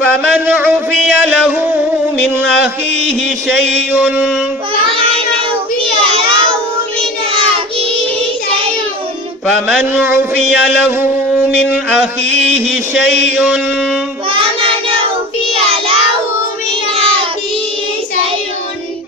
فمن عفي له من أخيه شيء فمن عفي له من أخيه شيء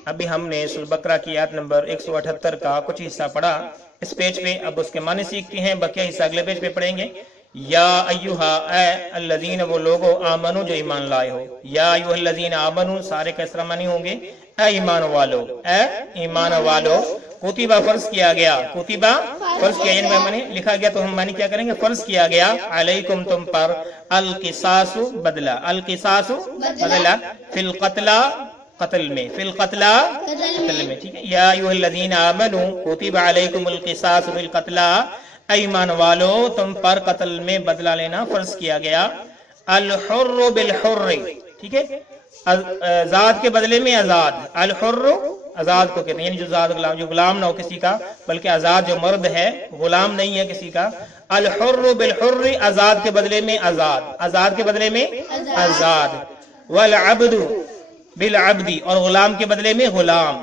ابھی ہم نے سورۃ البقرہ کی آیت نمبر 178 کا کچھ حصہ پڑھا اس پیج پہ. اب اس کے معنی سیکھتے ہیں، بقیہ حصہ اگلے پیج پہ پڑھیں گے. یا ایہا اے الذین وہ لوگو آمنو جو ایمان لائے ہو. یا ایہا الذین آمنو سارے کا اس طرح معنی ہوں گے اے ایمان والو، اے ایمان والو. کتبہ فرض کیا گیا، کتبہ فرض کیا یعنی معنی لکھا گیا، تو ہم معنی کیا کریں گے؟ فرض کیا گیا علیکم تم پر القصاص بدلہ، القصاص بدلہ فی القتلى قتل میں، فی القتلى قتل میں. ٹھیک ہے. یا ایھا الذین آمنوا کتب علیکم القصاص فی القتلى ایمان والو تم پر قتل میں بدلہ لینا فرض کیا گیا. الحر بالحر، ٹھیک ہے، آزاد کے بدلے میں آزاد. الحر آزاد کو کہتے ہیں یعنی جو غلام نہ ہو کسی کا، بلکہ آزاد جو مرد ہے غلام نہیں ہے کسی کا. الحر بالحر آزاد کے بدلے میں آزاد، آزاد کے بدلے میں آزاد. والعبد بالعبد اور غلام کے بدلے میں غلام.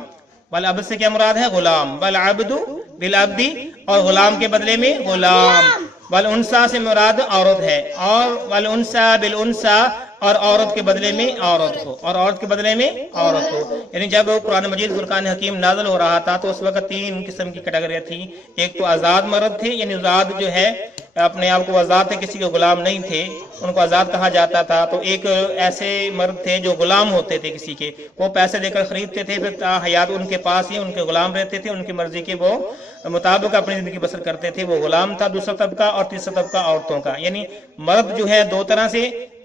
والعبد سے کیا مراد ہے؟ غلام. والعبد بالعبد اور غلام کے بدلے میں غلام. والانثى سے مراد عورت ہے، اور والانثى بالانثى اور عورت کے بدلے میں عورت کو، اور عورت کے بدلے میں عورت کو. یعنی جب قرآن مجید فرقان حکیم نازل ہو رہا تھا تو اس وقت 3 قسم کی کیٹیگریاں تھیں. ایک تو آزاد مرد تھے، یعنی آزاد جو ہے اپنے آپ کو آزاد تھے، کسی کے غلام نہیں تھے، ان کو آزاد کہا جاتا تھا. تو ایک ایسے مرد تھے جو غلام ہوتے تھے کسی کے، وہ پیسے دے کر خریدتے تھے، پھر تا حیات ان کے پاس ہی ان کے غلام رہتے تھے، ان کی مرضی کے وہ مطابق اپنی زندگی بسر کرتے تھے. وہ غلام تھا دوسرا طبقہ، اور تیسرا طبقہ عورتوں کا. یعنی مرد جو ہے 2 طرح سے،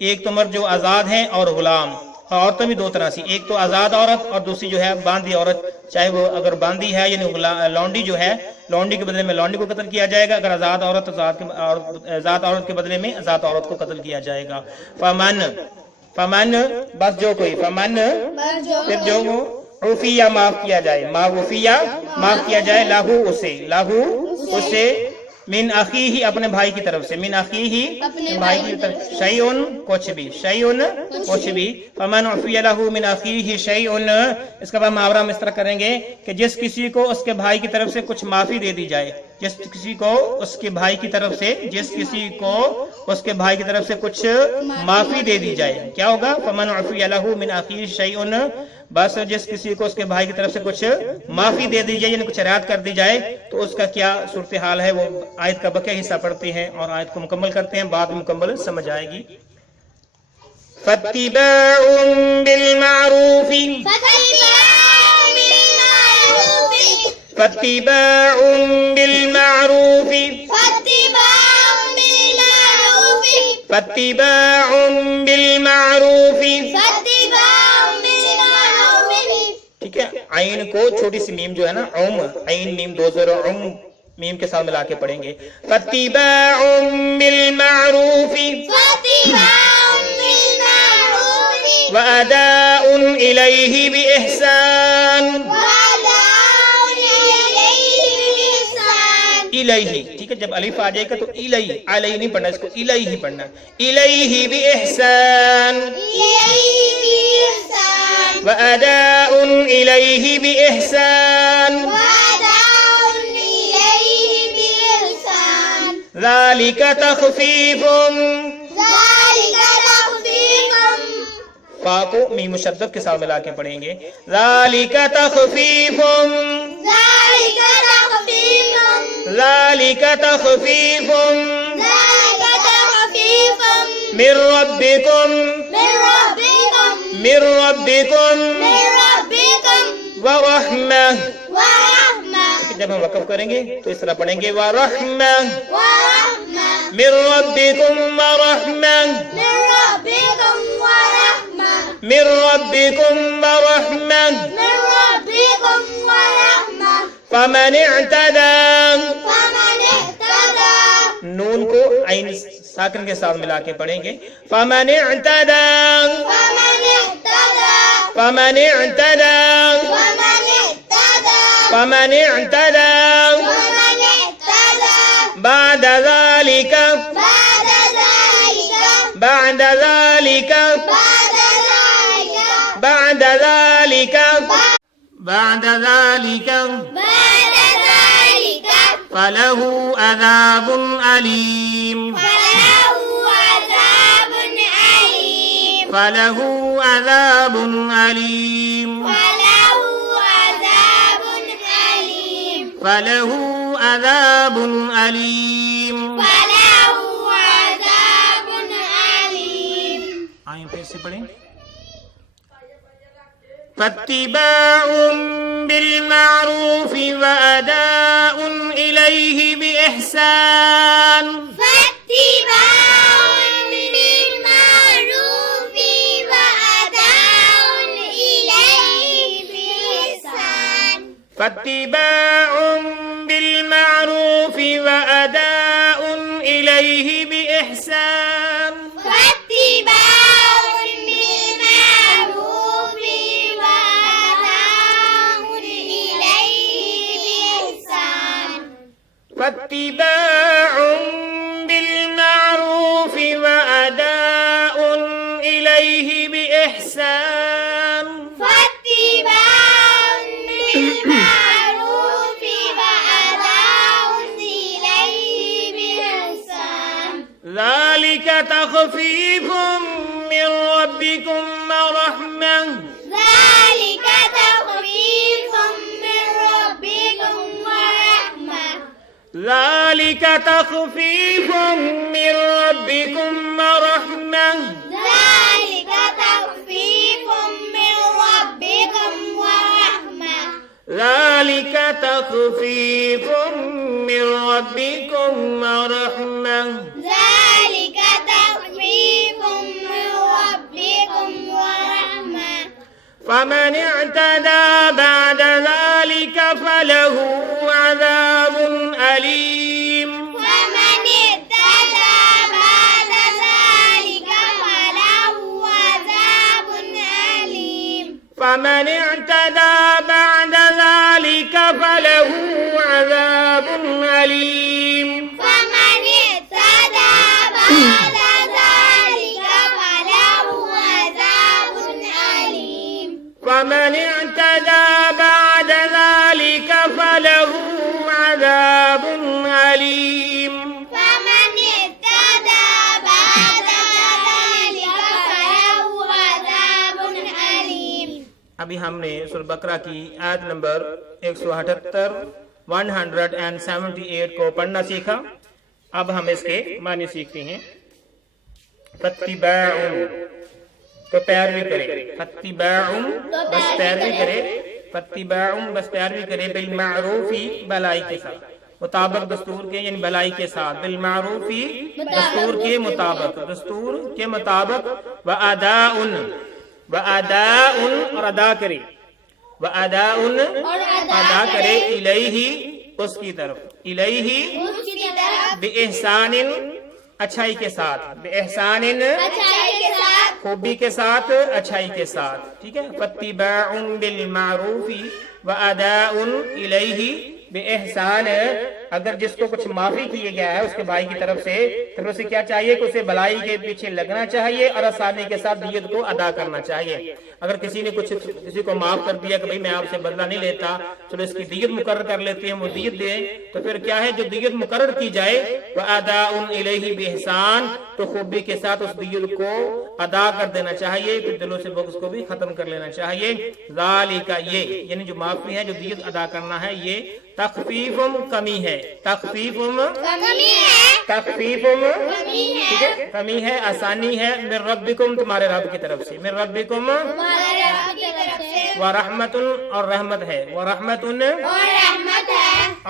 ایک تو مرد جو آزاد ہے اور غلام، اور عورتیں بھی 2 طرح سے، ایک تو آزاد عورت اور دوسری جو ہے باندھی عورت. چاہے وہ اگر باندھی ہے یعنی لونڈی جو ہے، لونڈی کے بدلے میں لونڈی کو قتل کیا جائے گا. اگر آزاد عورت تو آزاد عورت کے بدلے میں آزاد عورت کو قتل کیا جائے گا. فمن بس جو کوئی، فمن پھر جو عفیہ معاف کیا جائے، عفیہ معاف کیا جائے، لاہو اسے من اخیہ اپنے بھائی کی طرف سے، من اخیہ بھائی کی طرف، شیئن کچھ بھی، شیئن کچھ بھی. فمن عفی لہ من اخیہ شیئن، اس کا بعد محاورہ ہم اس طرح کریں گے کہ جس کسی کو اس کے بھائی کی طرف سے کچھ معافی دے دی جائے، جس کسی کو اس کے بھائی کی طرف سے، جس کسی کو اس کے بھائی کی طرف سے کچھ معافی دے دی جائے، کیا ہوگا؟ فمن عفی لہ من اخیہ شیئن، بس جس کسی کو اس کے بھائی کی طرف سے کچھ معافی دے دی جائے یعنی کچھ رعایت کر دی جائے، تو اس کا کیا صورتحال ہے؟ وہ آیت کا بقیہ حصہ پڑھتے ہیں اور آیت کو مکمل کرتے ہیں، بعد میں مکمل سمجھ آئے گی. فاتباع بالمعروف فاتباع بالمعروف فاتباع بالمعروف. ٹھیک ہے. عین کو چھوٹی سی میم جو ہے نا، عین میم 2 زیر میم کے ساتھ ملا کے پڑھیں گے. فاتباع بالمعروف واداء الیہ بإحسان. الیہ، ٹھیک ہے. جب الف آ جائے گا تو الیہ، علیہ نہیں پڑھنا، اس کو الیہ ہی پڑھنا. الیہ بإحسان واداء الیہ بإحسان ذالک تخفیف. فا کو میم مشدد کے ساتھ ملا کے پڑھیں گے. ذالک تخفیف ذالک تخفیف من ربکم ورحمہ. جب ہم وقف کریں گے تو اس طرح پڑھیں گے ورحمہ من ربکم ورحمہ من ربکم ورحمہ فمن اعتدى. نون کو عین ساکن کے ساتھ ملا کے پڑھیں گے. فمن اعتدى فمن اعتدى فمن اعتدى بعد ذلك بعد ذلك بعد ذلك بعد ذلك فله عذاب أليم فله عذاب أليم فله عذاب أليم آئیں پھر سے پڑھیں فاتباع بالمعروف وأداء إليه بإحسان فاتباع بالمعروف وأداء إليه بإحسان فاتباع بالمعروف وأداء إليه بإحسان ذلك تخفيف من ربكم ورحمة ذلك تخفيف من ربكم ورحمة ذلك تخفيف من ربكم ورحمة فمن اعتدى بعد ذلك فله عذاب أليم فمن اعتدى بعد ذلك فله عذاب أليم فمن اعتدى بعد ذلك فله عذاب أليم ابھی ہم نے سورہ بقرہ کی آیت نمبر 178 کو پڑھنا سیکھا. اب ہم اس کے معنی سیکھتے ہیں. فاتباع تو پیروی کرے, فاتباع بس پیروی کرے, فاتباع بس پیروی کرے بالمعروفی بلائی کے ساتھ, مطابق دستور کے یعنی بلائی کے ساتھ, بالمعروفی دستور کے مطابق, دستور کے مطابق, واداء واداء اور ادا کرے, واداء ادا کرے, الیہ اس کی طرف, الیہ باحسان اچھائی کے ساتھ, باحسان خوبی کے ساتھ, اچھائی کے ساتھ, ٹھیک ہے. فاتباع بالمعروف واداء الیہ باحسان, اگر جس کو کچھ معافی کیے گیا ہے اس کے بھائی کی طرف سے, پھر اسے کیا چاہیے کہ اسے بلائی کے پیچھے لگنا چاہیے اور آسانی کے ساتھ دیت کو ادا کرنا چاہیے. اگر کسی نے کسی کو معاف کر دیا کہ بھئی میں آپ سے بدلہ نہیں لیتا, چلو اس کی دیت مقرر کر لیتے ہیں, وہ دیت دیں, تو پھر کیا ہے جو دیت مقرر کی جائے وَأَدَاءٌ إِلَيْهِ بِإِحْسَان, تو خوبی کے ساتھ اس دیت کو ادا کر دینا چاہیے, پھر دلوں سے بغض کو بھی ختم کر لینا چاہیے. ذالک یہ یعنی جو معافی ہے, جو دیت ادا کرنا ہے, یہ تخفیف کمی ہے, تخفیف ٹھیک ہے, کمی ہے, آسانی ہے, من ربکم تمہارے رب کی طرف سے, من ربکم ورحمت اور رحمت ہے, ورحمت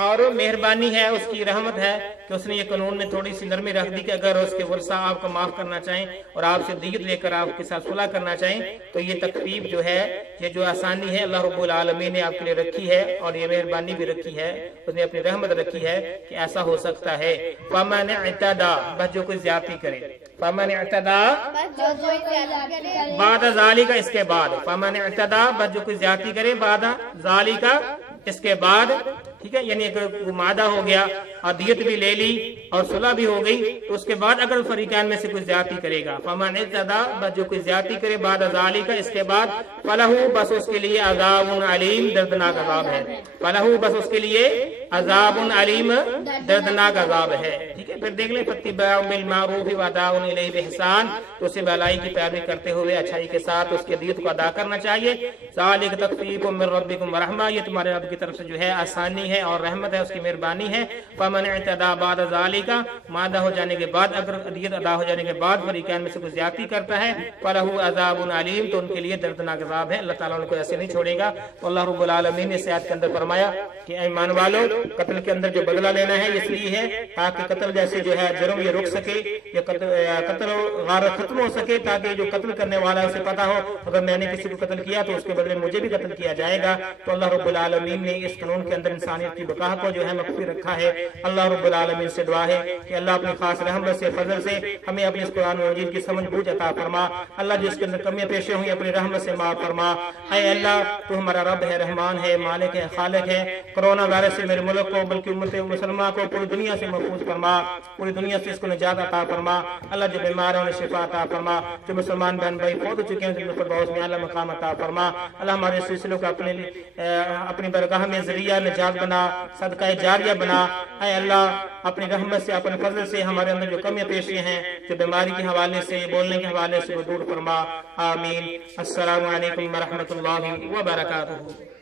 اور مہربانی ہے, اس کی رحمت ہے کہ اس نے یہ قانون میں تھوڑی سی نرمی رکھ دی کہ اگر اس کے ورثہ آپ کو معاف کرنا چاہیں اور آپ سے دیت لے کر آپ کے ساتھ صلح کرنا چاہیں تو یہ تخفیف جو ہے, یہ جو آسانی ہے اللہ رب العالمین نے آپ کے لیے رکھی ہے, اور یہ مہربانی بھی رکھی ہے, اس نے اپنی رحمت رکھی ہے کہ ایسا ہو سکتا ہے. فَمَنِ اعْتَدَى بس جو کوئی زیادتی کرے, فَمَنِ اعْتَدَى بعد ذالک اس کے بعد, فَمَنِ اعْتَدَى بس جو کوئی زیادتی کرے بعد ذالک اس کے بعد, ٹھیک ہے, یعنی اگر مادہ ہو گیا اور دیت بھی لے لی اور صلح بھی ہو گئی، تو اس کے بعد اگر فریقین میں سے کوئی زیادتی کرے گا، فمن اعتدی، بس جو کوئی زیادتی کرے بعد ذالک، اس کے بعد، فلہ، بس اس کے لیے عذاب علیم، دردناک عذاب ہے، فلہ، بس اس کے لیے عذاب علیم، دردناک عذاب ہے۔ ٹھیک ہے، پھر دیکھ لیں فاتباع بالمعروف واداء الیہ باحسان، تو اسے بھلائی کی پیروی کرتے ہوئے اچھائی کے ساتھ اس کے دیت کو ادا کرنا چاہیے۔ ذالک تخفیف من ربکم ورحمہ، یہ تمہارے رب کی طرف سے جو ہے آسانی ہے اور رحمت ہے، اس کی مہربانی ہے۔ فمن اعتدی بعد ذالک، مادہ ہو جانے کے بعد، اگر دیت ادا ہو جانے کے بعد فریقین میں سے کوئی زیادتی کرتا ہے، فلہ عذاب علیم، تو ان کے لیے دردناک عذاب ہے، اللہ تعالیٰ ان کو ایسے نہیں چھوڑے گا۔ تو اللہ رب العالمین نے اس آیت کے اندر فرمایا کہ اے ایمان والو، قتل کے اندر جو بدلہ لینا ہے اس لیے ہے تاکہ قتل جیسے جو ہے جرم یہ رک سکے، یہ قتل غارت ختم ہو سکے، تاکہ جو قتل کرنے والا ہے اسے پتا ہو اگر میں نے کسی کو قتل کیا تو اس کے بدلے مجھے بھی قتل کیا جائے گا۔ تو اللہ رب العالمین نے اس قانون کے اندر انسانیت کی بقا کو جو ہے مخفی رکھا ہے۔ اللہ رب العالمین سے دعا ہے کہ اللہ اپنی خاص رحمت سے، فضل سے ہمیں اپنے اس قرآن مجید کی سمجھ بوجھ عطا فرما۔ اللہ جس کے اندر کمیاں پیشے ہوئی اپنی رحمت سے معاف فرما۔ اے اللہ تو ہمارا رب ہے، رحمان ہے، مالک ہے، خالق ہے۔ کرونا وائرس سے میرے ملک کو بلکہ امت مسلمہ کو پوری دنیا سے محفوظ فرما، پوری دنیا سے اس کو نجات عطا فرما۔ اللہ جو بیمار ہیں انہیں شفا عطا فرما، جو مسلمان بہن بھائی فوت ہو چکے ہیں ان کو فردوس میں اعلیٰ مقام عطا فرما۔ اللہ ہمارے سلسلوں کو اپنی برگاہ میں ذریعہ نجات بنا، صدقہ جاریہ بنا۔ اے اللہ اپنی رحمت سے، اپنے فضل سے ہمارے اندر جو کمیاں پیشی ہیں، جو بیماری کے حوالے سے، بولنے کے حوالے سے، وہ دور فرما۔ آمین۔ السلام علیکم ورحمۃ اللہ وبرکاتہ۔